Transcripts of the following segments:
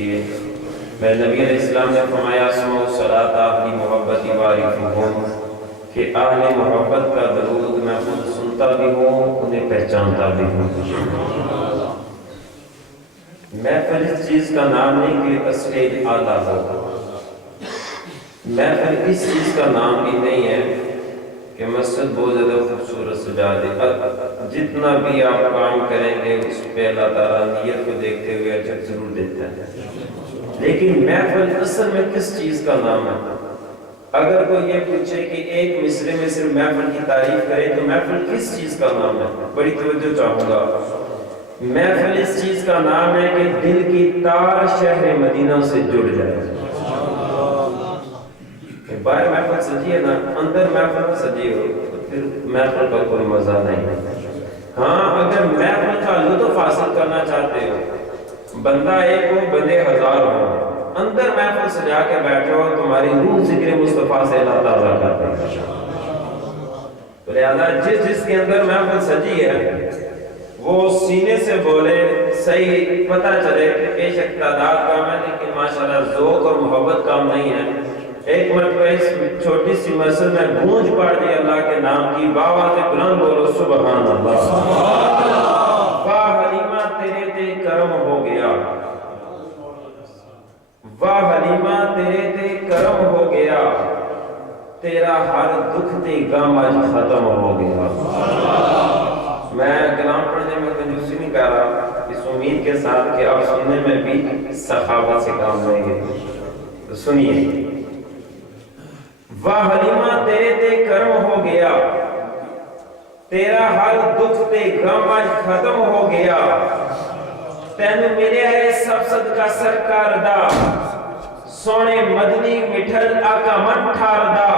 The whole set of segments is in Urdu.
کیجیے۔ میرے نبی علیہ السلام نے فرمایا اسمعوا الصلاۃ اہل محبت وعارفوہم، کہ اہل محبت کا درود میں خود سنتا بھی ہوں، انہیں پہچانتا بھی ہوں۔ محفل اس چیز کا نام نہیں کہ اسٹیج اعلیٰ ہو، محفل اس چیز کا نام بھی نہیں ہے کہ مسجد بہت زیادہ خوبصورت سجا دے۔ جتنا بھی آپ کام کریں گے اس پہ اللہ تعالیٰ نیت کو دیکھتے ہوئے اجر ضرور دیتا ہے، لیکن محفل اصل میں کس چیز کا نام ہے؟ اگر کوئی یہ پوچھے کہ ایک مصرے میں صرف محفل کی تعریف کرے تو محفل کس چیز کا نام ہے؟ بڑی توجہ چاہوں گا۔ محفل اس چیز کا نام ہے کہ دل کی تار شہر مدینہ سے جڑ جائے۔ باہر محفل سجی ہے نا، اندر محفل سجی ہو تو پھر محفل کا کوئی مزہ نہیں۔ ہاں اگر محفل کا لطف حاصل کرنا چاہتے ہو، بندہ ایک ہو بندے ہزار ہو، اندر محفل سجا کے بیٹھے ہو، تمہاری روح ذکر مصطفیٰ سے اللہ تازہ کر دے گا۔ لہذا جس کے اندر محفل سجی ہے وہ سینے سے بولے، صحیح پتہ چلے کہ بے شک تعداد کام ہے لیکن ماشاءاللہ ذوق اور محبت کام نہیں ہے۔ ایک مرتبہ اس چھوٹی سی مسجد میں گونج پڑ دی اللہ کے نام کی، باوا سے بلند بولو سبحان اللہ۔ واہ حلیمہ تیرے تے کرم ہو گیا، واہ حلیمہ تیرے تے کرم ہو گیا، تیرا ہر دکھ تے غم آج ختم ہو گیا۔ میں کلام پڑھنے میں کنجوسی نہیں کر رہا، اس امید کے ساتھ کہ آپ سننے میں بھی سخاوت سے کام لیں گے، تو سنیے۔ واہ حلیمہ تیرے تے کرم ہو گیا، تیرا ہر دکھ تے غم آج ختم ہو گیا، تینو ملے ہے سب صدقہ سرکار دا، سونے مدنی مٹھل آقا من ٹھار دا،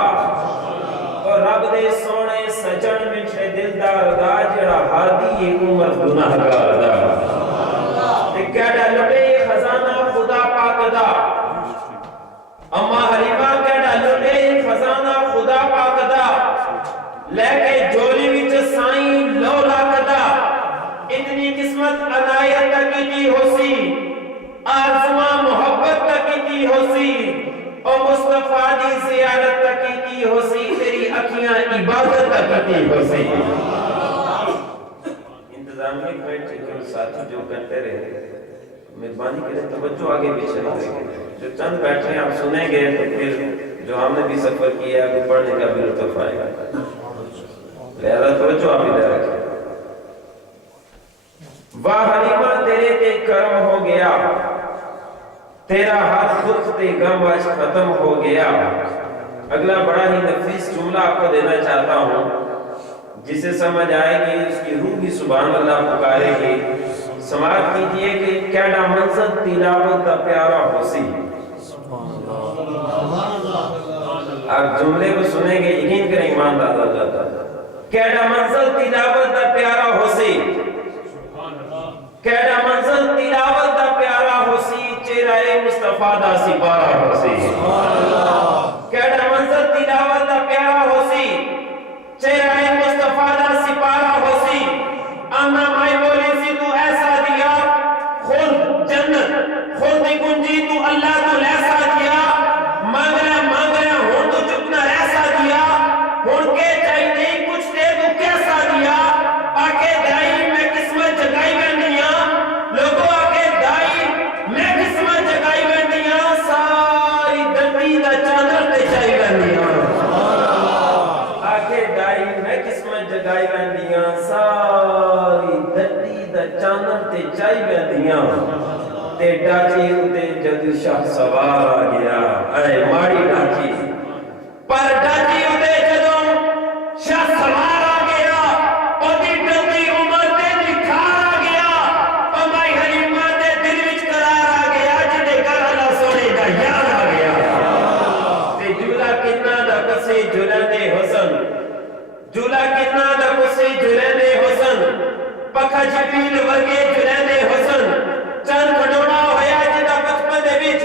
اور رب دے سونے سجن مٹھے دلدار دا، جڑا ہادی امت گناہگار دا، تے کیڑا لٹے خزانہ خدا پاک دا، اما حلیمہ کیڑا لٹے خزانہ خدا پاک دا، لے کے جولی وچ سائیں لو لاکھ دا، اتنی قسمت عنایت کی ہو سی، آرزواں محبت کی ہو سی، اور مصطفیٰ دی زیارت کی ہو سی، تیری اکھیاں عبادت کی ہو سی۔ انتظامیہ بیٹھے جو ساتھی جو کرتے رہے، مہربانی کریں توجہ آگے بھی چلے، جو چند بیٹھے ہیں آپ سنیں گے تو پھر جو ہم نے بھی سفر کیا ہے پڑھنے کا بھی لطف آئے گا، لہذا توجہ آپ ادھر رکھیں۔ واہ حلیمہ تیرے تے کرم ہو گیا، تیرا ہر دکھ تے غم آج ختم ہو گیا۔ اگلا بڑا ہی نفیس جملہ آپ کو دینا چاہتا ہوں، جسے سمجھ آئے گی اس کی روح بھی سبحان اللہ پکارے گی۔ سماعت کیجئے کہ کیڑا منظر تلاوت دا پیارا ہو سی۔ آپ جملے کو سنیں گے یقین کریں ایمان دادا جاتا، کیڑا منظر تلاوت دا پیارا ہو سی، کیڑا منظر تلاوت دا پیارا ہو سی، چہرہ مصطفیٰ دا سپارہ ہو سی۔ کیڑا منظر تلاوت دا پیارا ہو سی، چہرہ مصطفیٰ دا سپارہ ہو سی، آنا مائی بولی سی تو ایسا دیا، خود جنت خود کنجی تو اللہ تو ایسا دیا، مانگ رہا ہوں تو چکنا ایسا دیا، ہون کے چاہی نہیں کچھ دے تو کیسا دیا، آکے دائی میں قسمت جگائی بندیاں، لوگوں آکے دائی میں قسمت جگائی بندیاں، ساری دردی دا چادر تے چاہی بندیاں، آکے دائی میں قسمت جگائی بندیاں، ساری دردی دا چادر تے چاہی بندیاں، تے ڈاچی اتے جد شاہ سوار آ گیا، اے ماڑی ڈاچی پر ڈاچی اتے جدوں شاہ سوار آ گیا، اور دی ڈلدی عمر تے نکھار آ گیا، اور مائی حلیمہ تے دل وچ قرار آ گیا، جدے گھر اللہ سونے دا یاد آ گیا، تے جولا کتنا دا کسی جلندے حسن، جولا کتنا دا کسی جلندے حسن، پکھا جبریل ورگے جلندے حسن، چند کھڑوڑا ہویا جدا بچپن دے وچ،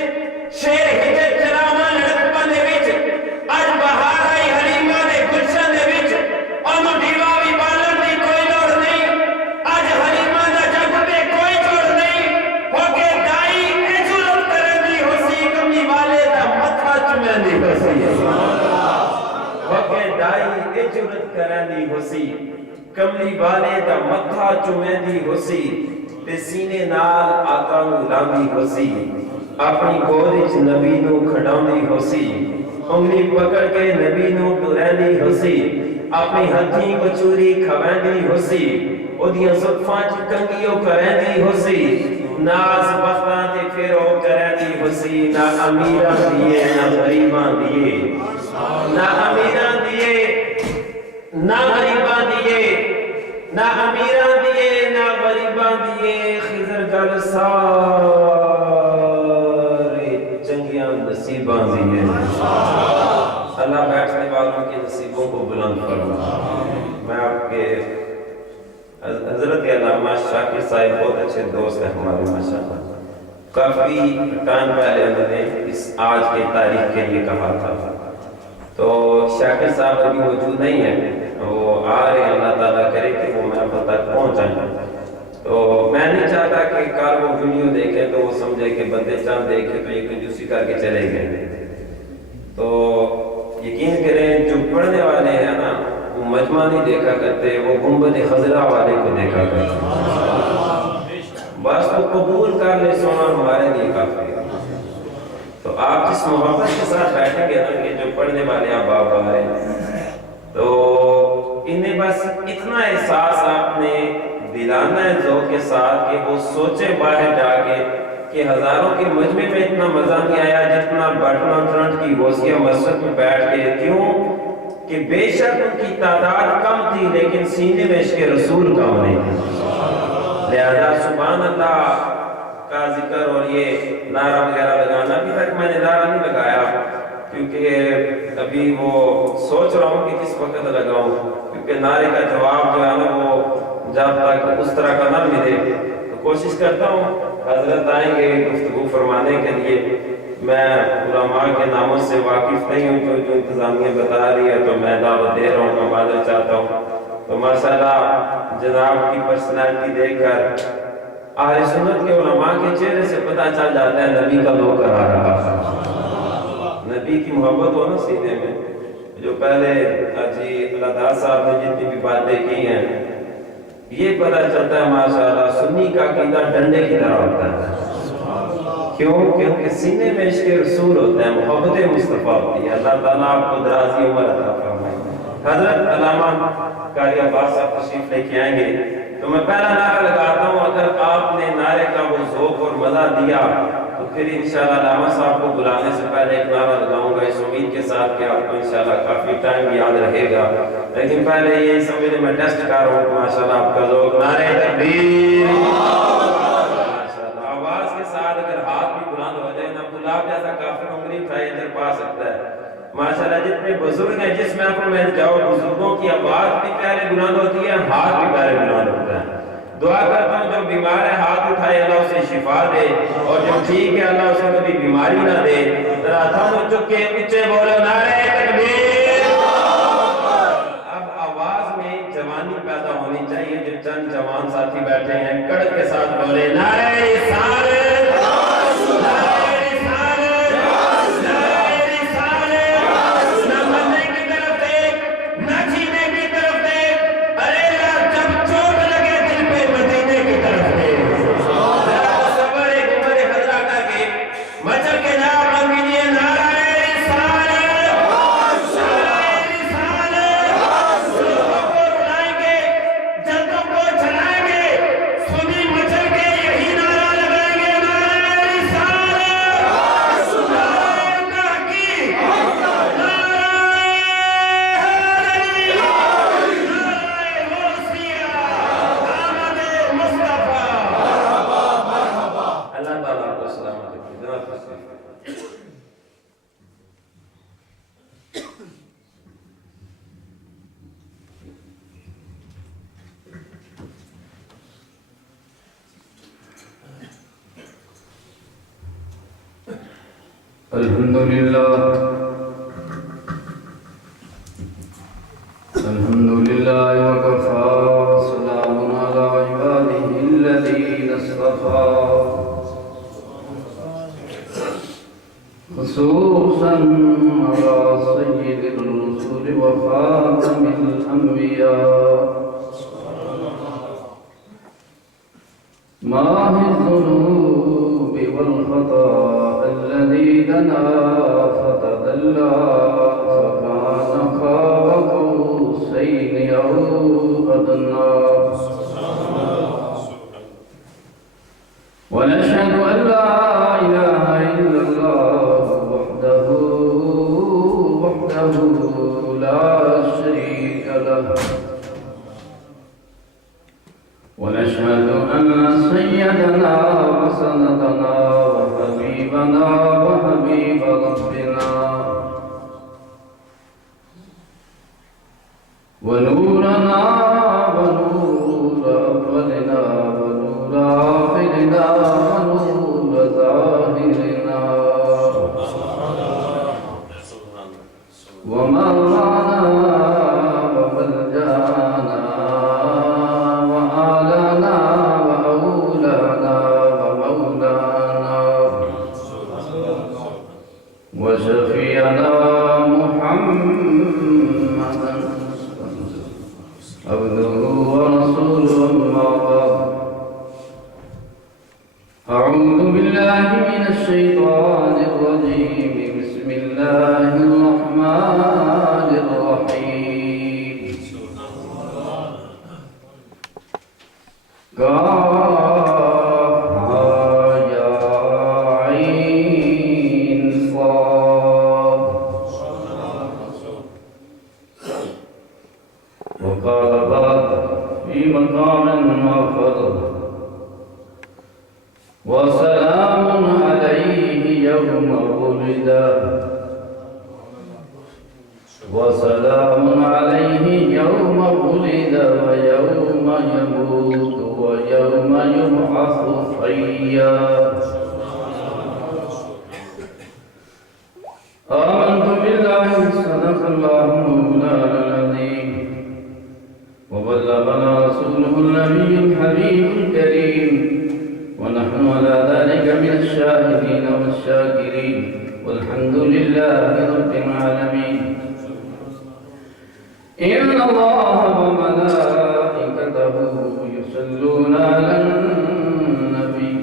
شیر ہجت جرامہ لڑکپن دے وچ، اج بہار آئی جرت کرندی ہوسی کملی والے دا متھا چومیندی ہوسی تے سینے نال آقا نو لاندی ہوسی اپنی گود وچ نبی نو کھڈاؤندی ہوسی انگلی پکڑ کے نبی نو ٹریندی ہوسی اپنی ہتھیں کچوری کھویندی ہوسی اودیاں زلفاں چ کنگیو کرندی ہوسی ناز بختاں تے پھیرو کرندی ہوسی نہ امیراں دیے نہ غریباں دیے نہ امیراں دیے نہ غریباں دیے نہ امیراں دیے نہ غریباں دیے خضر گل سارے چنگیاں نصیباں دیے اللہ بیٹھنے والوں کے نصیبوں کو بلند فرمائے میں آپ کے حضرت علامہ شاکر صاحب بہت اچھے دوست ہیں ہمارے ماشاءاللہ کافی ٹائم پہلے انہوں نے اس آج کے تاریخ کے لیے کہا تھا تو شاکر صاحب ابھی موجود نہیں ہیں وہ آ رہے ہیں اللہ تعالیٰ کرے کہ وہ میرے تک پہنچ جائیں تو میں نہیں چاہتا کہ کار وہ ویڈیو دیکھیں تو وہ سمجھے کہ بندے چاند دیکھے تو یہ کنجوسی کر کے چلے گئے تو یقین کریں جو پڑھنے والے ہیں نا وہ مجمع نہیں دیکھا کرتے وہ گنبد خضرا والے کو دیکھا کرتے بس تو قبول کر لے سونا ہمارے لیے کافی ہے تو آپ جس محبت کے ساتھ بیٹھیں گے نا کہ جو پڑھنے والے احباب آ رہے ہیں تو انہیں بس اتنا احساس آپ نے دلانا ہے ذوق کے ساتھ کہ وہ سوچے باہر جا کے کہ ہزاروں کے مجمع میں اتنا مزہ نہیں آیا جتنا بٹنا ٹرنٹ کی غوثیہ مسجد میں بیٹھ کے کیوں کہ بے شک ان کی تعداد کم تھی لیکن سینے میں عشق رسول کم نہیں تھی لہذا سبحان اللہ کا ذکر اور یہ نعرہ وغیرہ لگانا ابھی تک میں نے نعرہ نہیں لگایا کیونکہ ابھی وہ سوچ رہا ہوں کہ کس وقت لگاؤں کیونکہ نعرے کا جواب جو ہے نا وہ جب تک اس طرح کا نہ ملے تو کوشش کرتا ہوں حضرت آئیں گے گفتگو فرمانے کے لیے میں علماء کے ناموں سے واقف نہیں ہوں جو انتظامیہ بتا رہی ہے تو میں دعوت دے رہا ہوں میں معذرت چاہتا ہوں تو ماشاءاللہ جناب کی پرسنالٹی دیکھ کر اہل سنت کے علماء کے چہرے سے پتہ چل جاتا ہے نبی کا نوکر آ رہا ہے نبی کی محبت ہو نا سینے میں جو پہلے جی اللہ تعالیٰ صاحب نے جتنی بھی باتیں کی ہیں یہ پتہ چلتا ہے ماشاءاللہ سنی کا عقیدہ ڈنڈے کی طرح ہوتا ہے کیوں کیونکہ سینے میں عشق رسول ہوتا ہے محبت مصطفیٰ ہوتی ہے اللہ تعالیٰ آپ کو درازی عمر عطا فرمائے حضرت علامہ قاری عباس صاحب تشریف لے کے آئیں گے تو میں پہلا نعرہ لگاتا ہوں اگر آپ نے نعرے کا وہ ذوق اور مزہ دیا تو پھر انشاءاللہ علامہ صاحب کو بلانے سے پہلے ایک نعرہ لگاؤں گا اس امید کے ساتھ کہ آپ کو انشاءاللہ کافی ٹائم یاد رہے گا لیکن پہلے یہ سمجھے میں ٹیسٹ کر رہا ہوں ماشاءاللہ آپ کا ذوق نعرہ تکبیر ماشاءاللہ آواز کے ساتھ اگر ہاتھ بھی بلند ہو جائے نا گلاب جیسا کافی انگلی اٹھائے ادھر پا سکتا ہے ماشاءاللہ جتنے بزرگ ہیں جس محفل میں جاؤ بزرگوں کی آواز بھی پہلے بلند ہوتی ہے ہاتھ بھی پہلے بلند ہوتا ہے دعا کرتا ہوں جو بیمار ہے ہاتھ اٹھائے اللہ اسے شفا دے اور جو ٹھیک ہے اللہ اسے کبھی بیماری نہ دے ذرا تھم چک کے پیچھے بولو نعرہ تکبیر اب آواز میں جوانی پیدا ہونی چاہیے جو چند جوان ساتھی بیٹھے ہیں کڑک کے ساتھ بولے نعرہ رسالت الحمدللہ وکفا سلام علی عبادہ الذین اصطفى خصوصا على سيد الرسل وخاتم الأنبياء ماهي الذنوب والخطا الذي دنا فتدلى فكان قاب قوسين أو أدنى ونشهد أن لا إله إلا الله وحده لا شريك له ونشهد أن سيدنا وسندنا وحبيبنا وحبيب ربنا ونورنا ونور أولنا ونور آخرنا ونور ظاهرنا ومولانا وملجانا وآلنا وأولانا ومولانا وشفيعنا محمدا عبده ورسوله أما بعد أعوذ بالله من الشيطان الرجيم بسم الله الرحمن الرحيم كافها يا عين صاد وقال بعد في مقام آخر وسلام عليه يوم ولد وسلام عليه يوم ولد ويوم يموت ويوم يبعث حيا آمنت بالله صدق الله مولانا العظيم وبلغنا رسوله النبي الحبيب الكريم ونحن على ذلك من الشاهدين والشاكرين والحمد لله رب العالمين إن الله وملائكته يصلون على النبي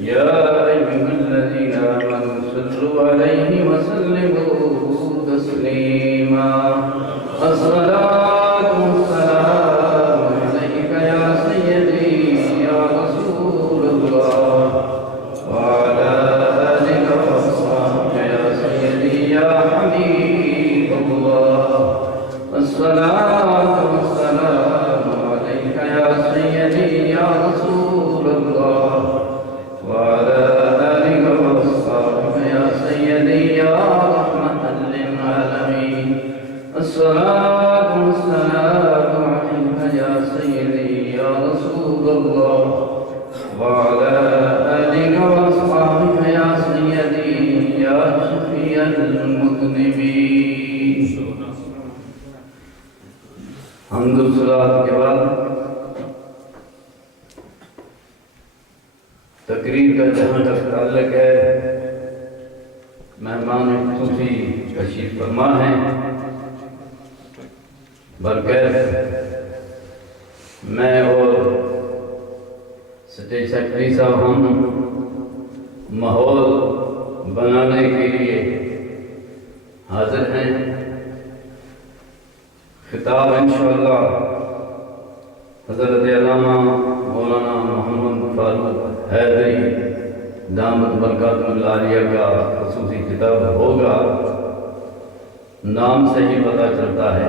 يا أيها الذين آمنوا صلوا عليه وسلموا تسليما الصلاة والسلام عليك يا سيدي يا رسول الله وعلى آلك وأصحابك يا سيدي يا حبيب الله الصلاة والسلام عليك يا سيدي يا رسول الله وعلى آلك وأصحابك يا سيدي يا رحمة للعالمين الصلاة والسلام عليك يا سيدي يا رسول الله وعلى آلك وأصحابك يا سيدي يا شفيع المذنبين حمد الصلاة کے بعد تقریر کا جہاں تک تعلق ہے مہمان خصوصی تشریف فرما ہیں برکیف میں اور سٹیج سیکرٹری صاحب ہم ماحول بنانے کے لیے حاضر ہیں خطاب انشاءاللہ حضرت علامہ مولانا محمد فاروق حیدری دامت برکاتہ العالیہ کا خصوصی خطاب ہوگا نام سے ہی پتہ چلتا ہے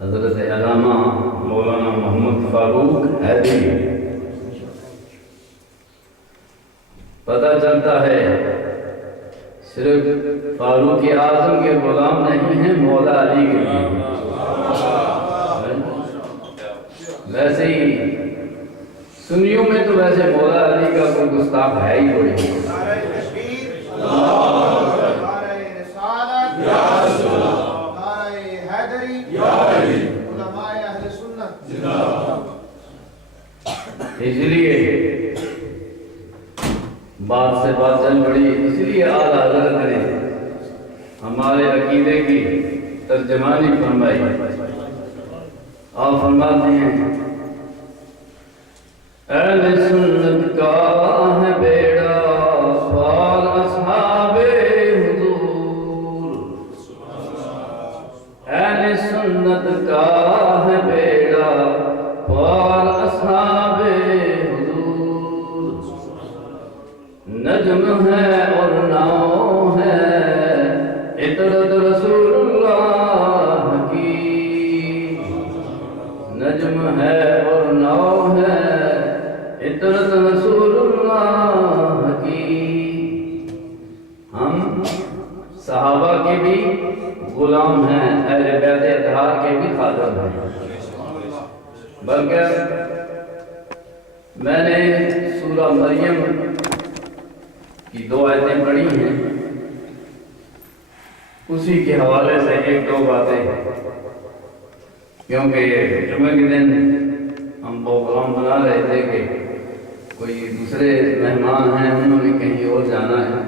حضرت علامہ مولانا محمد فاروق حیدری پتہ چلتا ہے صرف فاروق اعظم کے غلام نہیں ہیں مولا علی کے بھی ویسے ہی سنیوں میں تو ویسے مولا علی کا کوئی گستاخ ہے ہی کوئی اس لیے بات سے بات چل پڑی، اس لیے اعلیٰ حضرت نے ہمارے عقیدے کی ترجمانی فرمائی۔ آپ فرماتے ہیں اہل سنت کا ہے بیڑا پار اصحاب حضور، اہل سنت کا ہے بیڑا پار اصحاب حضور، نجم ہے اور ناؤ ہے عطرت رسول اللہ کی، نجم ہے اور ناؤ ہے عطرت رسول اللہ کی۔ ہم صحابہ کے بھی غلام ہیں، اہل بیت اطہار کے بھی خادم ہیں، بلکہ میں نے سورہ مریم کی 2 آیتیں پڑھی ہیں، اسی کے حوالے سے 1-2 باتیں، کیونکہ جمعہ کے دن ہم پروگرام بنا رہے تھے کہ کوئی دوسرے مہمان ہیں، انہوں نے کہیں اور جانا ہے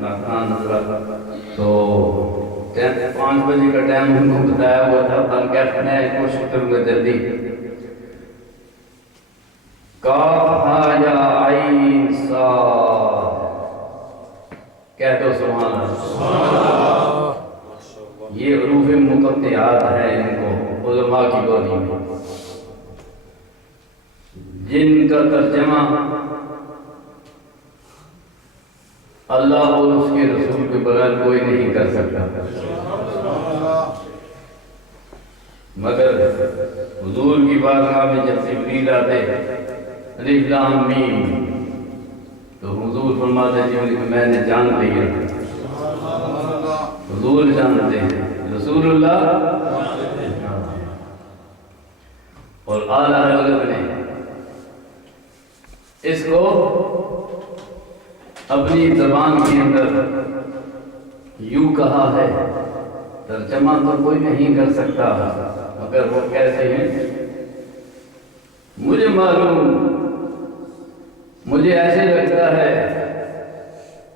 ناکان حضرت، تو 5 بجے کا ٹائم ہم کو بتایا ہوا تھا، بلکہ میں کوشش کروں گا جلدی۔ کاف ہا یا عین صاد، کہہ دو سبحان اللہ۔ یہ حروف مقطعات ہیں، ان کو علماء کی بولی میں، جن کا ترجمہ اللہ اور اس کے رسول کے بغیر کوئی نہیں کر سکتا، مگر حضور کی بارگاہ میں جب جبریل آتے الف لام میم، تو حضور فرماتے جبریل کہ میں نے جان لیا، حضور جانتے ہیں، رسول اللہ اور اعلیٰ حضرت نے اس کو اپنی زبان کے اندر یوں کہا ہے، ترجمہ تو کوئی نہیں کر سکتا، مگر وہ کیسے ہیں؟ مجھے معلوم، مجھے ایسے لگتا ہے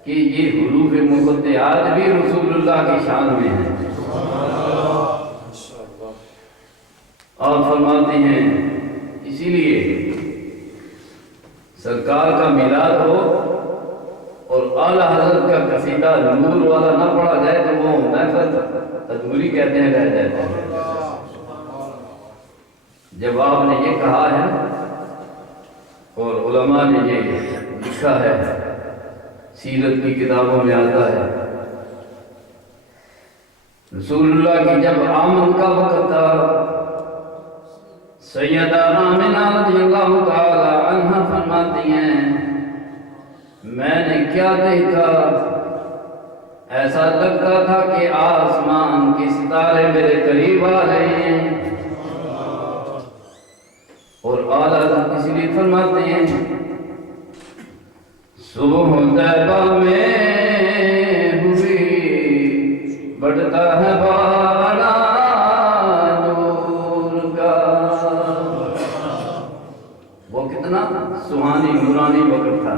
کہ یہ حروف مقطعات بھی رسول اللہ کی شان میں ہیں۔ آپ فرماتے ہیں اسی لیے سرکار کا میلاد ہو اور اعلیٰ حضرت کا قصیدہ نور والا نہ پڑھا جائے تو وہ محفل ادھوری کہتے ہیں، رہ جاتا ہے۔ جب آپ نے یہ کہا ہے اور علماء نے یہ لکھا ہے، سیرت کی کتابوں میں آتا ہے، رسول اللہ کی جب آمد کا وقت تھا، سیدہ آمنہ رضی اللہ تعالی عنہ فرماتی ہیں میں نے کیا دیکھا، ایسا لگتا تھا کہ آسمان کے ستارے میرے قریب آ رہے ہیں، اور اعلیٰ اس لیے فرماتے ہیں صبح طیبہ میں ہوئی بڑھتا ہے بالا نور کا، وہ کتنا سہانی نورانی وقت تھا۔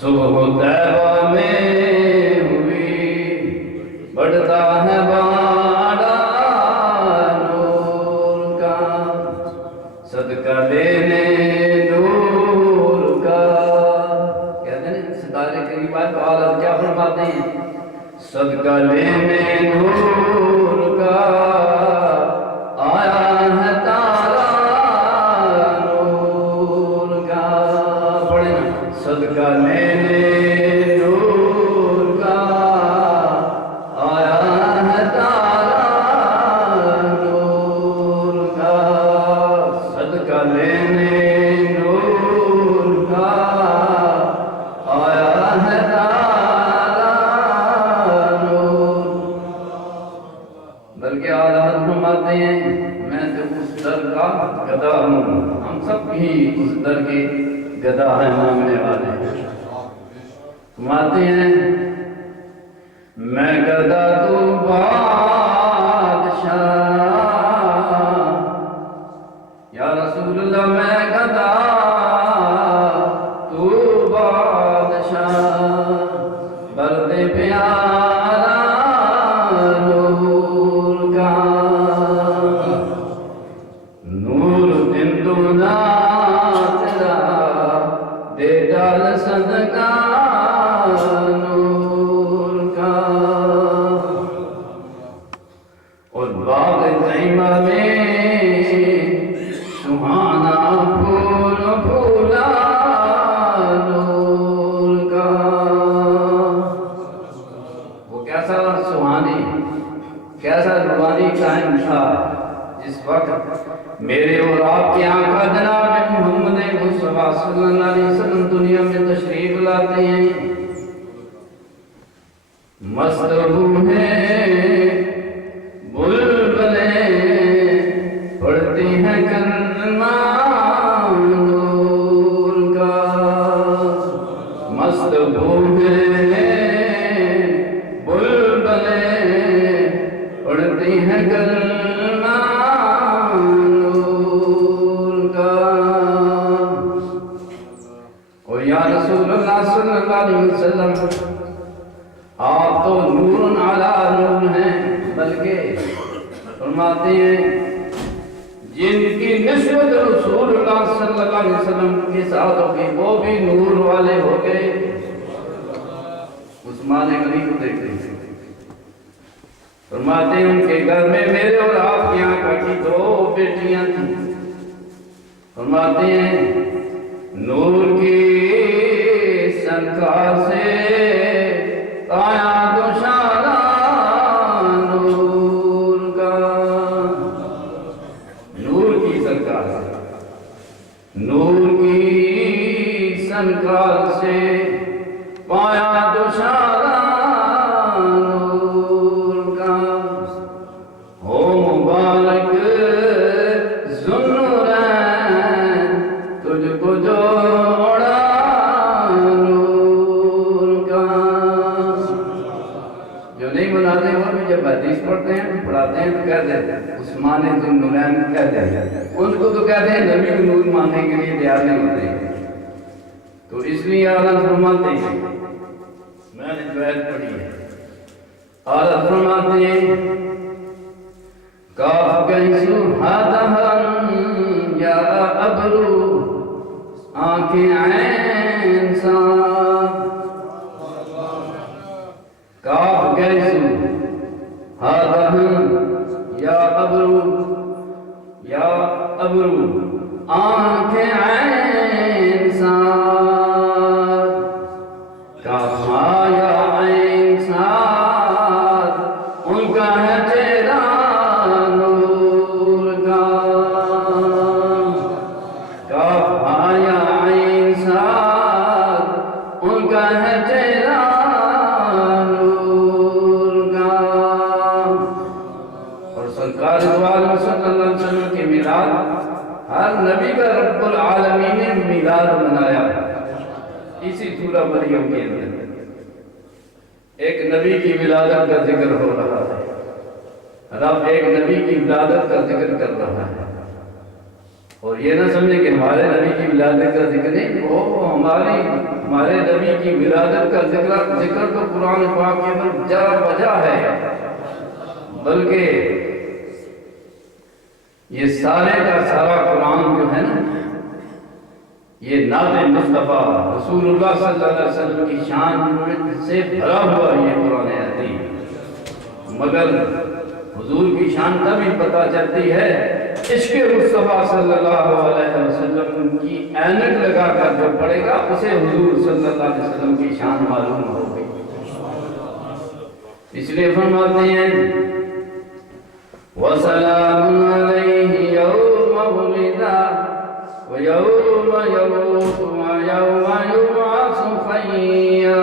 صبح طیبہ میں ہوئی بڑھتا ہے بالا نور کا، صدقہ لینے نور کا، کہتے ہیں ستارے قریب آئے تو اعلیٰ کیا فرماتے ہیں؟ صدقہ لینے نور کا آیا ہے تارا نور کا، پڑھیں نا، صدقہ لینے نور کا آیا ہے تارا نور کا، صدقہ لینے نور کا آیا ہے تارا نور۔ بلکہ اعلیٰ فرماتے ہیں میں تو اس در کا گدا ہوں، ہم سب بھی اس در کے گدا ہیں، مانگنے والے ہیں۔ فرماتے ہیں میں گدا تو بادشاہ، یا رسول اللہ میں گدا تو بادشاہ، مرکز کا نور کا، اور باغ طیبہ میں سہانا پھول پھولا نور کا۔ وہ کیسا سہانی، کیسا روحانی ٹائم تھا جس وقت میرے اور آپ کی آقا جناب محمد مصطفیٰ صلی اللہ علیہ وسلم دنیا میں تشریف لاتے ہیں۔ مست ہیں بلبلیں پڑھتی ہیں کلمہ نور کا، مست ہیں بلبلیں پڑھتی ہیں کلمہ نور کا۔ اور یا رسول اللہ صلی اللہ علیہ وسلم، آپ تو نور علی نور ہیں، بلکہ فرماتے ہیں جن کی نسبت رسول اللہ صلی اللہ علیہ وسلم کے ساتھ ہوگی وہ بھی نور والے ہو گئے۔ عثمان غنی کو دیکھتے ہیں، فرماتے ہیں ان کے گھر میں میرے اور آپ کی آقا کی 2 بیٹیاں تھیں۔ فرماتے ہیں نور کی سنکار سے آیا دوشارہ نور کا، نور کی سنکار سے، نور کی سنکار سے پایا دوشارہ نور کا۔ ہو مبارک ذوالنورین تجھ کو جوڑا نور کا۔ جو نہیں مناتے وہ بھی جب حدیث پڑھتے ہیں پڑھاتے ہیں تو کہتے ہیں عثمان ذوالنورین کہتے ہیں، ان کو تو کہتے ہیں نبی کو نور ماننے کے لیے تیار نہیں ہوتے ہیں۔ تو اس لیے اعلیٰ فرماتے ہیں، میں نے جو آیت پڑھی ہے، اعلیٰ فرماتے ہیں کاف کیسو ہاتھن یا ابرو آنکھیں عین صاف، کاف کیسو ہاتھن یا ابرو، یا ابرو آنکھیں عین صاف، کافا یا عین صاف ان کا ہے چہرہ نور کا، کافا یا عین صاف ان کا ہے چہرہ نور کا۔ اور سرکار دو عالم صلی اللہ علیہ وسلم کی میلاد، ہر نبی کا رب العالمین نے میلاد منایا اسی سورہ مریم کے اندر۔ ایک نبی کی ولادت کا ذکر ہو رہا ہے، رب ایک نبی کی ولادت کا ذکر کر رہا ہے، اور یہ نہ سمجھے کہ ہمارے نبی کی ولادت کا ذکر نہیں، وہ ہمارے نبی کی ولادت کا ذکر تو قرآن پاک کے اندر جا بجا ہے، بلکہ یہ سارے کا سارا قرآن جو ہے نا، یہ نعت مصطفیٰ رسول اللہ صلی اللہ علیہ وسلم کی شان سے بھرا ہوا یہ قرآن عظیم۔ مگر حضور کی شان تبھی پتہ چلتی ہے عشق مصطفیٰ صلی اللہ علیہ وسلم کی اینک لگا کر جو پڑھے گا اسے حضور صلی اللہ علیہ وسلم کی شان معلوم ہوگی۔ اس لیے فرماتے ہیں وَسَلَامٌ عَلَيْهِ يَوْمَ وُلِدَ وَيَوْمَ يَمُوتُ وَيَوْمَ يُبْعَثُ حَيًّا۔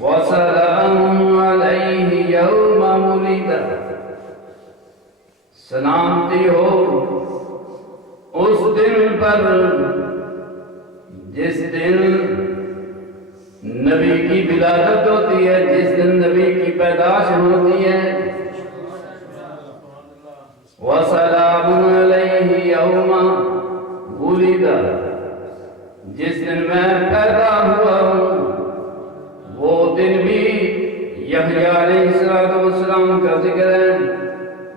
وَسَلَامٌ عَلَيْهِ يَوْمَ وُلِدَ، سلامتی ہو اس دن پر جس دن نبی کی ولادت ہوتی ہے، جس دن نبی کی پیدائش ہوتی ہے۔ وَسَلَامٌ عَلَيْهِ يَوْمَ وُلِدَ، جس دن میں پیدا ہوا ہوں، وہ دن بھی یحییٰ علیہ السلام کا ذکر ہے،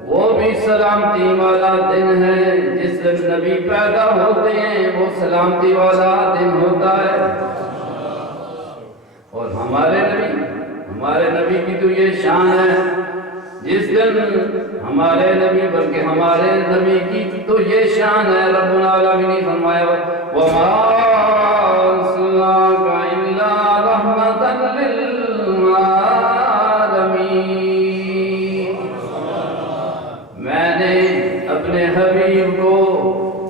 وہ بھی سلامتی والا دن ہے جس دن نبی پیدا ہوتے ہیں وہ سلامتی والا دن ہوتا ہے۔ اور ہمارے نبی کی تو یہ شان ہے، جس دن ہمارے نبی بلکہ ہمارے نبی کی تو یہ شان ہے، رب العالمین نے فرمایا وَمَا أَرْسَلْنَاكَ إِلَّا رَحْمَةً لِلْعَالَمِينَ۔ میں نے اپنے حبیب کو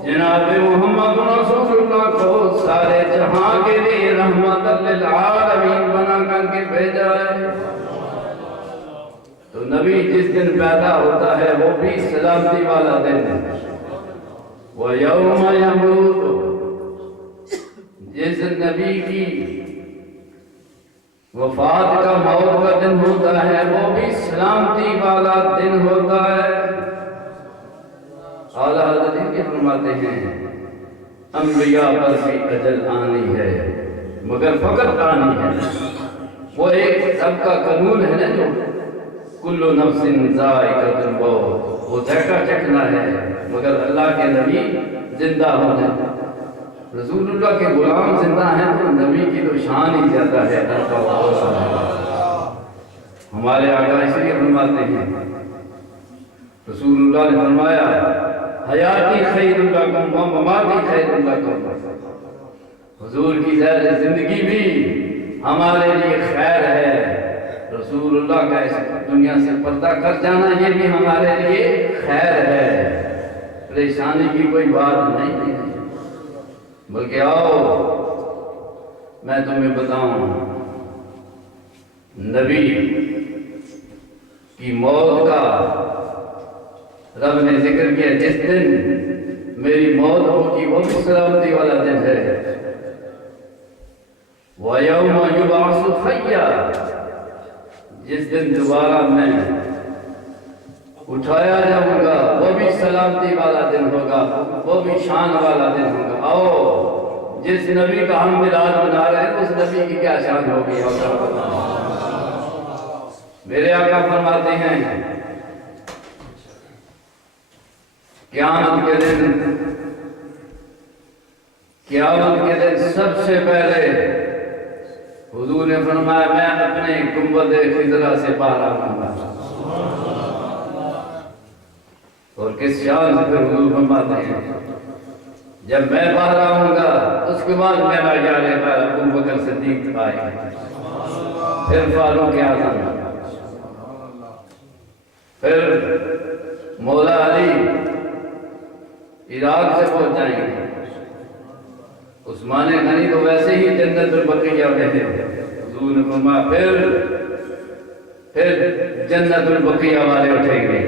جناب محمد رسول اللہ کو سارے جہاں کے لیے رحمت للعالمین بنا کر کے بھیجا ہے۔ تو نبی جس دن پیدا ہوتا ہے وہ بھی سلامتی والا دن ہے۔ وَيَوْمَ يَمُوتُ، جس نبی کی وفات کا موت کا دن ہوتا ہے وہ بھی سلامتی والا دن ہوتا ہے۔ اعلیٰ حضرت یہ فرماتے ہیں انبیاء پر بھی اجل آنی ہے مگر فقط آنی ہے۔ وہ ایک سب کا قانون ہے نا، جو کل نفس ذائقۃ الموت، وہ ذائقہ چکھنا ہے، مگر اللہ کے نبی زندہ ہونا ہے۔ رسول اللہ کے غلام زندہ ہیں تو نبی کی تو شان ہی زیادہ ہے۔ ہمارے آقا اس لیے فرماتے ہیں، رسول اللہ نے فرمایا حیاتی خیر لکم و مماتی خیر لکم، حضور کی زندگی بھی ہمارے لیے خیر ہے، رسول اللہ کا اس دنیا سے پردہ کر جانا یہ بھی ہمارے لیے خیر ہے۔ پریشانی کی کوئی بات نہیں ہے، بلکہ آؤ میں تمہیں بتاؤں، نبی کی موت کا رب نے ذکر کیا، جس دن میری موت ہوگی وہ بھی سلامتی والا دن ہے۔ وَيَوْمَ يُبْعَثُ حَيًّا، جس دن دوبارہ میں اٹھایا جاؤں گا وہ بھی سلامتی والا دن ہوگا، وہ بھی شان والا دن ہوگا۔ آؤ جس نبی کا ہم میلاد منا رہے ہیں اس نبی کی کیا شان ہوگی؟ میرے آقا فرماتے ہیں قیامت کے دن سب سے پہلے حضور نے فرمایا میں اپنے گنبد خضرا سے باہر آؤں گا۔ اور کس شان سے پھر حضور فرماتے ہیں جب میں باہر آؤں گا اس کے بعد میرا جانے پر ابو بکر صدیق آئے، پھر فاروق اعظم، پھر مولا علی عراق سے پہنچ جائیں گے، عثمان غنی تو ویسے ہی جنت البقیہ میں ہے، حضور نے فرمایا پھر جنت البقیہ والے اٹھیں گے،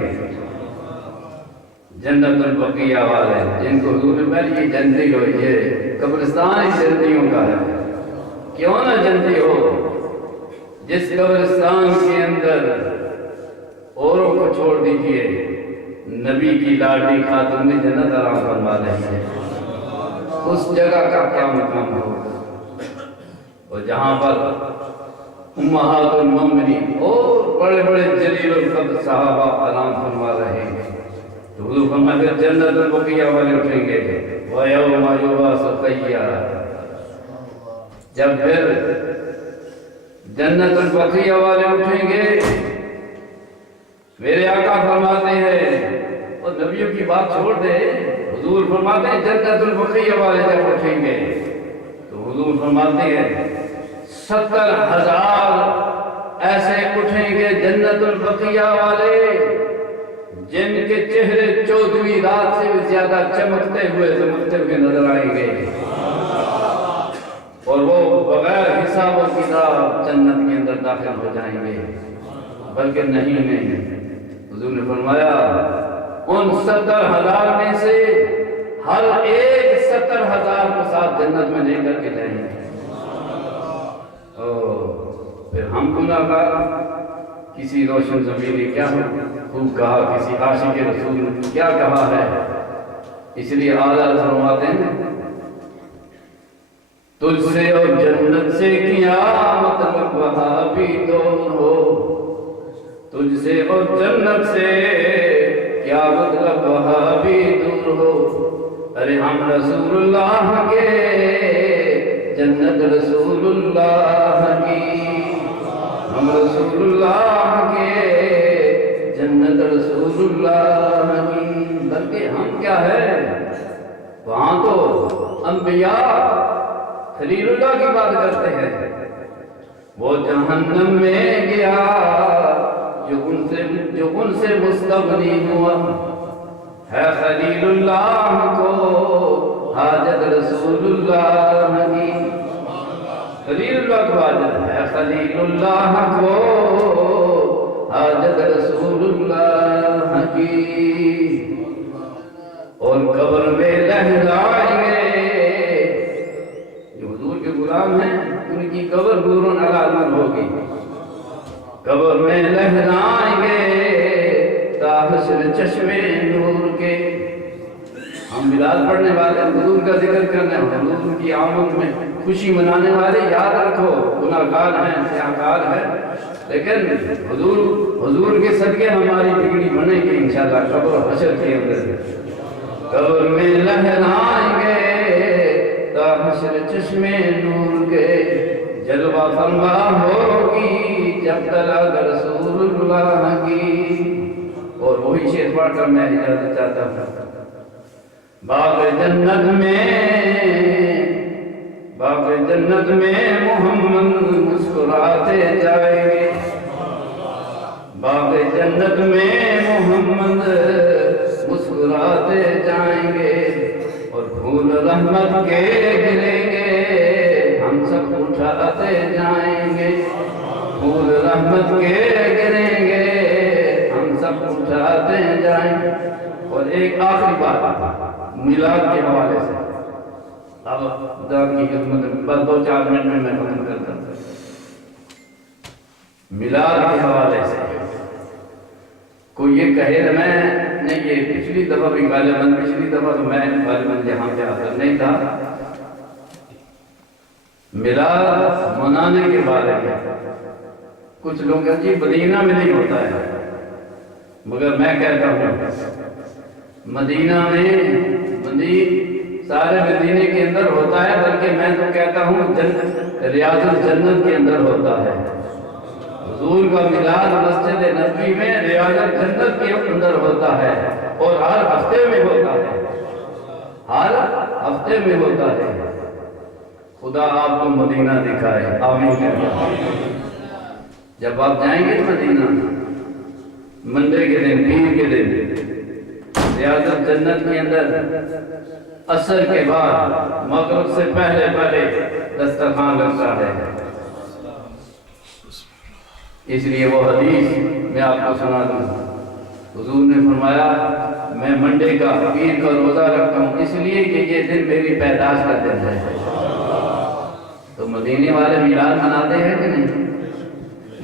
جنت البقیہ والے جن کو حضور نے پہلے یہ جنتی ہو، یہ قبرستان ہی جنتیوں کا ہے، کیوں نہ جنتی ہو؟ جس قبرستان کے اندر اوروں کو چھوڑ دیجئے، نبی کی لاڈلی خاتون جنت آرام فرما رہی ہے، اس جگہ کا کیا مقام ہوگا؟ اور جہاں پر امہات المومنین اور بڑے بڑے جلیل القدر صحابہ آرام فرما رہے ہیں، تو حضور فرمایا پھر جنت البقیہ والے اٹھیں گے، وَيَوْمَ يُبْعَثُ حَيًّا، جب پھر جنت البقیہ والے اٹھیں گے، میرے آقا فرماتے ہیں، اور نبیوں کی بات چھوڑ دے، حضور فرماتے ہیں جنت البقیہ والے جب اٹھیں گے تو حضور فرماتے ہیں 70,000 ایسے اٹھیں گے جنت البقیہ والے جن کے چہرے 14ویں رات سے بھی زیادہ چمکتے ہوئے نظر آئیں گے، اور وہ بغیر حساب و کتاب جنت کے اندر داخل ہو جائیں گے۔ بلکہ نہیں حضور نے فرمایا ان 70,000 میں سے ہر ایک 70,000 کو ساتھ جنت میں لے کر کے جائیں گے۔ پھر ہم گناہگار، کسی روشن زمین نے کیا خوب کہا، کسی عاشق رسول نے کیا کہا ہے، اس لیے اعلیٰ فرماتے ہیں تجھ سے اور جنت سے قیامت تک وہاں بھی دور ہو، تجھ سے اور جنت سے کیا مطلب وہاں بھی دور ہو، ارے ہم رسول اللہ کے جنت رسول اللہ کی، ہم رسول اللہ کے جنت رسول اللہ کی، بلکہ ہم کیا ہے، وہاں تو انبیاء خلیل اللہ کی بات کرتے ہیں، وہ جہنم میں گیا جو ان سے مستغنی ہوا ہے، خلیل اللہ کو حاجت رسول اللہ کی، خلیل اللہ کو حاجت ہے، خلیل اللہ کو حاجت رسول اللہ کی، اور قبر میں لہرائیں گے، جو حضور کے غلام ہیں ان کی قبر نور علی نور ہوگی، قبر میں لہرائیں گے تا حشر چشمے نور کے، ہم میلاد پڑھنے والے حضور کا ذکر کرنے حضور کی آمد میں خوشی منانے والے، یاد رکھو گناہگار ہیں، سیاہکار ہیں، لیکن حضور کے صدقے ہماری بگڑی بنے گی انشاءاللہ قبر و حشر کے اندر، قبر میں لہرائیں گے تا حشر چشمے نور کے، جلوہ فرما ہوگی جب طلعت رسول اللہ کی، اور وہی شعر پڑھ کر میں اجازت چاہتا ہوں، باغ جنت میں محمد مسکراتے جائیں گے، باغ جنت میں محمد مسکراتے جائیں گے، اور پھول رحمت کے گریں گے ہم سب اٹھاتے جائیں گے، پھول رحمت کے گریں گے ہم سب اٹھاتے جائیں گے، اور ایک آخری بات میلاد کے حوالے سے، اب خدا کی خدمت میں بس 2-4 منٹ میں ختم کرتا ہوں، میلاد کے حوالے سے کوئی یہ کہے کہ میں نے یہ پچھلی دفعہ بھی غالباً پچھلی دفعہ تو میں غالباً یہاں پہ حاضر نہیں تھا، میلاد منانے کے بارے میں کچھ لوگ کہتے ہیں جی مدینہ میں نہیں ہوتا ہے، مگر میں کہتا ہوں مدینہ میں سارے مدینے کے اندر ہوتا ہے، بلکہ میں تو کہتا ہوں ریاض الجنت کے اندر ہوتا ہے، حضور کا میلاد مسجد نبوی میں ریاض الجنت کے اندر ہوتا ہے، اور ہر ہفتے میں ہوتا ہے، ہر ہفتے میں ہوتا ہے، خدا آپ کو مدینہ دکھائے، آمین کہتے ہیں، جب آپ جائیں گے مدینہ منڈے کے دن پیر کے دن ریاض الجنت کے اندر عصر کے بعد مغرب سے پہلے دسترخوان لگتا ہے، اس لیے وہ حدیث میں آپ کو سنا دوں، حضور نے فرمایا میں منڈے کا پیر کا روزہ رکھتا ہوں اس لیے کہ یہ دن میری پیدائش کا دن ہے، تو مدینے والے میلاد مناتے ہیں کہ نہیں؟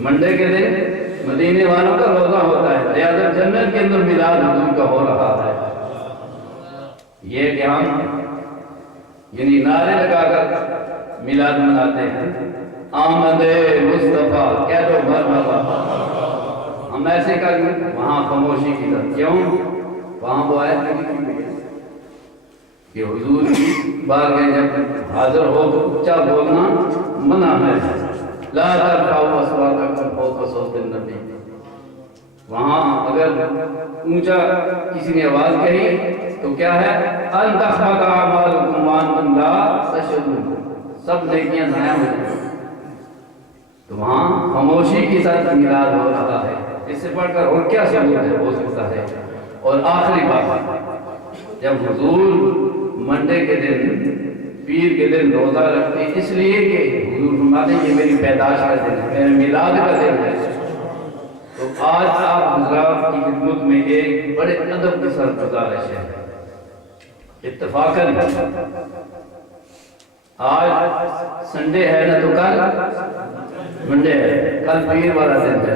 منڈے کے دن مدینے والوں کا روزہ ہوتا ہے، ریاض الجنت کے اندر میلاد حضور کا ہو رہا ہے، یہ کہ ہم یعنی نعرے لگا کر میلاد مناتے ہیں، آمد مصطفیٰ کہہ دو مرحبا، ہم ایسے کریں وہاں خاموشی کی طرف، کیوں؟ وہاں وہ آیت لکھی ہوئی ہے کہ حضور کی بارگاہ جب حاضر ہو تو اونچا بولنا منع ہے، لا ترفعوا اصواتکم فوق صوت النبی، وہاں اگر اونچا کسی نے آواز کہی تو کیا ہے ان تحبط اعمالکم وانتم لا تشعرون، سب نیکیاں ضائع ہو جائیں، تو وہاں خاموشی کے ساتھ میلاد ہو رہا ہے، اس سے پڑھ کر اور کیا ثبوت ہو سکتا ہے؟ اور آخری بات، جب حضور منڈے کے دن پیر کے دن روزہ رکھتے اس لیے کہ حضور فرماتے ہیں یہ میری پیدائش کا دن ہے، میرے میلاد کا دن ہے، تو آج آپ حضرات کی خدمت میں ایک بڑے ادب کے ساتھ گزارش ہے، اتفاقاً آج سنڈے ہے نا تو کل منڈے ہے، کل پیر والا دن ہے،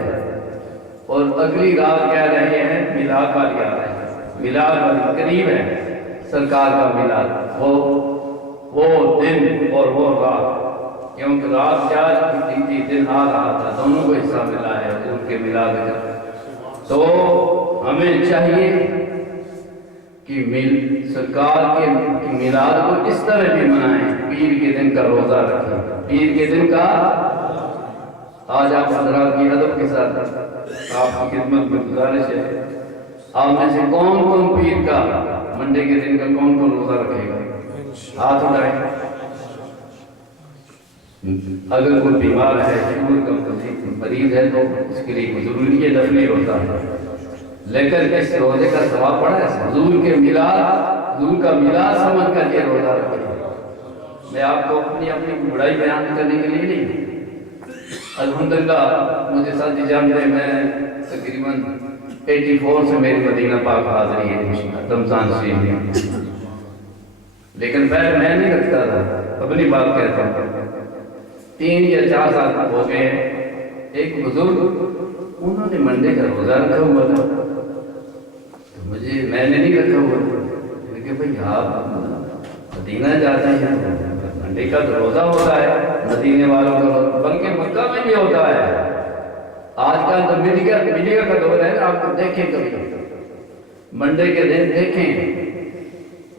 اور اگلی رات کہہ رہے ہیں میلاد والی آ رہے ہیں، میلاد والی قریب ہے سرکار کا میلاد، وہ دن اور وہ رات، کیونکہ رات جاج کی دن آ رہا تھا، دونوں کو حصہ ملا ہے ان کے میلاد کا، تو ہمیں چاہیے کہ سرکار کے میلاد کو اس طرح بھی منائیں، پیر کے دن کا روزہ رکھیں، پیر کے دن کا۔ آج آپ حضرات کی ادب کے ساتھ آپ کی خدمت میں گزارش ہے، آپ میں سے کون کون پیر کا منڈے کے دن کا کون کون روزہ رکھے گا؟ ہاتھ اٹھائیں۔ اگر کوئی بیمار ہے، شوگر کا مریض ہے تو اس کے لیے ضروری ہے نفلی روزہ ہے، لیکن اس روزے کا ثواب پڑا ہے حضور کا میلاد سمجھ کر یہ روزہ رکھے۔ میں آپ کو اپنی بڑائی بیان کرنے کے لیے نہیں، الحمدللہ مجھے ساتھی جانتے ہیں، میں تقریباً 84 سے میری مدینہ پاک حاضری ہے رمضان شریف میں، لیکن پہلے میں نہیں رکھتا تھا، اپنی بات کہتا ہوں۔ 3 یا 4 سال ہو گئے، ایک بزرگ انہوں نے منڈے کا روزہ رکھا ہوا تھا، میں نے نہیں رکھا ہوا تھا، کہ بھئی آپ مدینہ جاتے ہیں، منڈے کا تو روزہ ہوتا ہے مدینے والوں کا، بلکہ مکہ میں بھی ہوتا ہے۔ آج کل تو میڈیا کا دور ہے، آپ کو دیکھیں کبھی منڈے کے دن دیکھیں،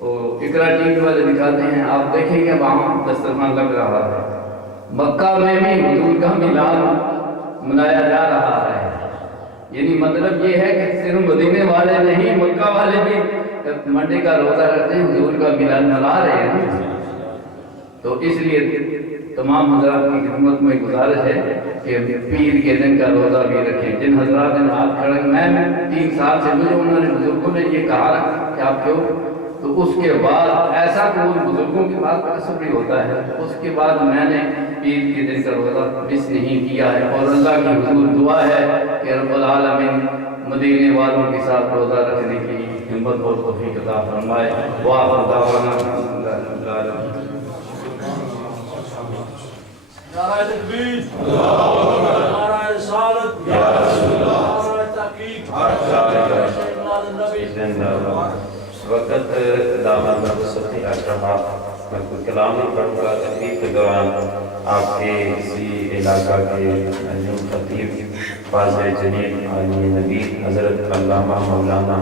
وہ اقرا ٹی وی والے دکھاتے ہیں، آپ دیکھیں کہ وہاں دسترخوان لگ رہا ہے۔ مکہ میں بھی حضور کا میلاد منایا جا رہا ہے، یعنی مطلب یہ ہے کہ صرف مدینے والے نہیں، مکہ والے بھی منڈے کا روزہ رکھتے ہیں، حضور کا میلاد منا رہے ہیں۔ تو اس لیے تمام حضرات کی خدمت میں گزارش ہے کہ پیر کے دن کا روزہ بھی رکھیں۔ جن حضرات نے ہاتھ کھڑے، میں 3 سال سے مجھے انہوں نے بزرگوں نے یہ کہا کہ آپ کیوں، تو اس کے بعد ایسا کوئی بزرگوں کی بات کا اثر بھی ہوتا ہے، اس کے بعد میں نے پیر کے دن کا روزہ مس نہیں کیا ہے، اور اللہ کی حضور دعا ہے کہ رب العالمین مدینے والوں کے ساتھ روزہ رکھنے کی ہمت اور توفیق عطا فرمائے۔ وآخر دعوانا الحمدللہ رب العالمین۔ نعرہ تکبیر، نعرہ رسالت، نعرہ تحقیق، اس وقت دامن میں وسطی اکرمہ میں کوئی کلام نہیں پڑھوں گا۔ تقریب کے دوران آپ کے اسی علاقہ کے عظیم خطیب فاضل جلیل عالم نبی حضرت علامہ مولانا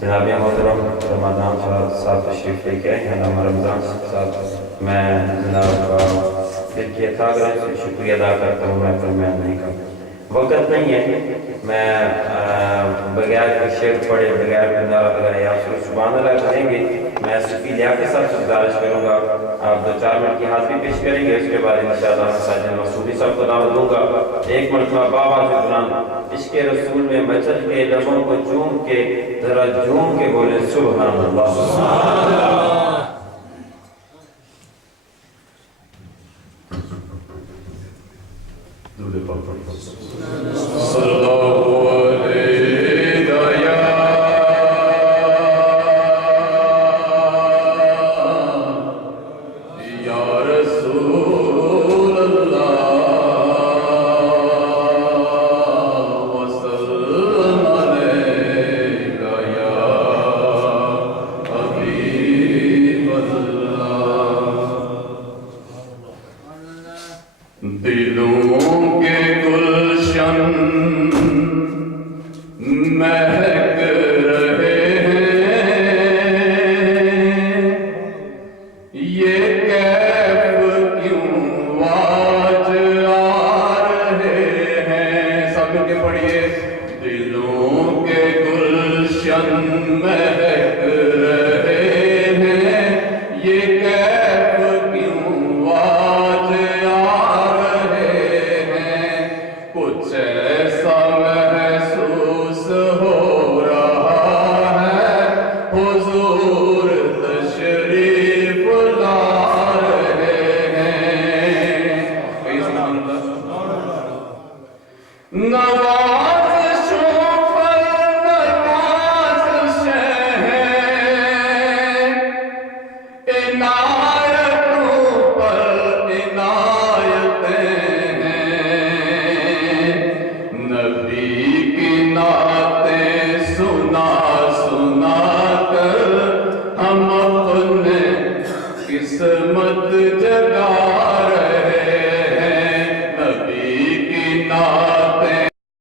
جناب محترم رمضان صاحب تشریف لے کے آئے ہیں۔ علامہ رمضان صاحب، میں جناب کا دل کی اتھاگر سے شکریہ ادا کرتا ہوں، میں فرمایا نہیں کرتا، وقت نہیں ہے، میں بغیر شعر پڑھے، بغیر بندارہ لگائے آپ سے سبحان اللہ کہیں گے۔ میں صفی لیا کے ساتھ گزارش کروں گا، آپ 2-4 منٹ کی حاضری پیش کریں گے، اس کے بعد انشاءاللہ میں ساجد مسعودی صاحب کو دعوت دوں گا۔ ایک مرتبہ بابا سے بلانا، عشق رسول میں مچل کے لبوں کو چوم کے ذرا جھوم کے بولے سبحان اللہ۔ صلی اللہ علیہ یا رسول